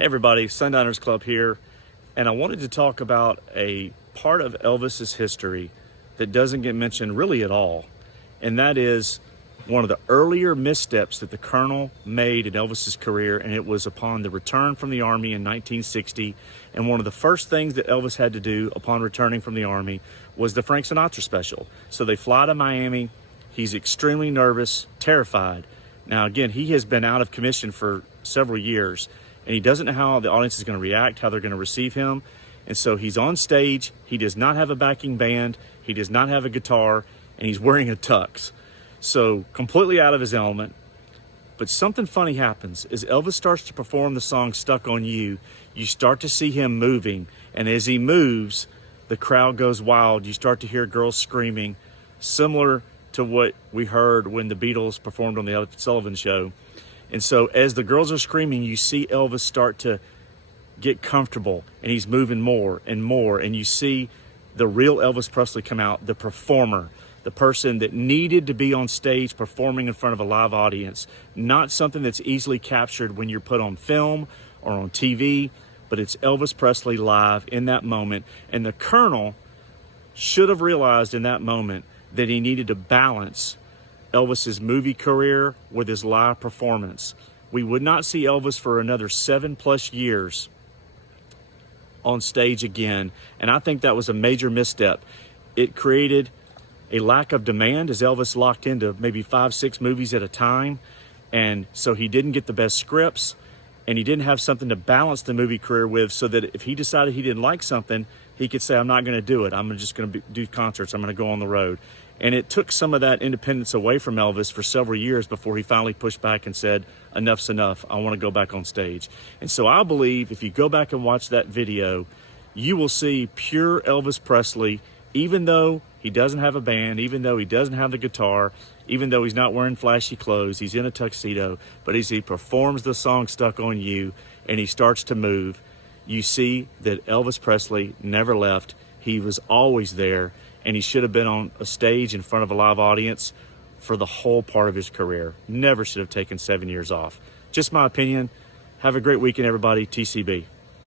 Hey everybody, Sundowners Club here, and I wanted to talk about a part of Elvis's history that doesn't get mentioned really at all, and that is one of the earlier missteps that the Colonel made in Elvis's career, and it was upon the return from the Army in 1960, and one of the first things that Elvis had to do upon returning from the Army was the Frank Sinatra special. So they fly to Miami, he's extremely nervous, terrified. Now again, he has been out of commission for several years, and he doesn't know how the audience is going to react, how they're going to receive him. And so he's on stage, he does not have a backing band, he does not have a guitar, and he's wearing a tux. So completely out of his element. But something funny happens. As Elvis starts to perform the song Stuck on You, you start to see him moving. And as he moves, the crowd goes wild. You start to hear girls screaming, similar to what we heard when the Beatles performed on the Ed Sullivan Show. And so as the girls are screaming, you see Elvis start to get comfortable, and he's moving more and more. And you see the real Elvis Presley come out, the performer, the person that needed to be on stage performing in front of a live audience, not something that's easily captured when you're put on film or on TV, but it's Elvis Presley live in that moment. And the Colonel should have realized in that moment that he needed to balance Elvis's movie career with his live performance. We would not see Elvis for another 7+ years on stage again, and I think that was a major misstep. It created a lack of demand as Elvis locked into maybe 5-6 movies at a time, and so he didn't get the best scripts, and he didn't have something to balance the movie career with, so that if he decided he didn't like something, he could say, I'm not going to do it. I'm just going to do concerts. I'm going to go on the road. And it took some of that independence away from Elvis for several years before he finally pushed back and said, enough's enough. I want to go back on stage. And so I believe if you go back and watch that video, you will see pure Elvis Presley, even though he doesn't have a band, even though he doesn't have the guitar, even though he's not wearing flashy clothes, he's in a tuxedo, but as he performs the song Stuck on You and he starts to move, you see that Elvis Presley never left. He was always there, and he should have been on a stage in front of a live audience for the whole part of his career. Never should have taken 7 years off. Just my opinion. Have a great weekend, everybody. TCB.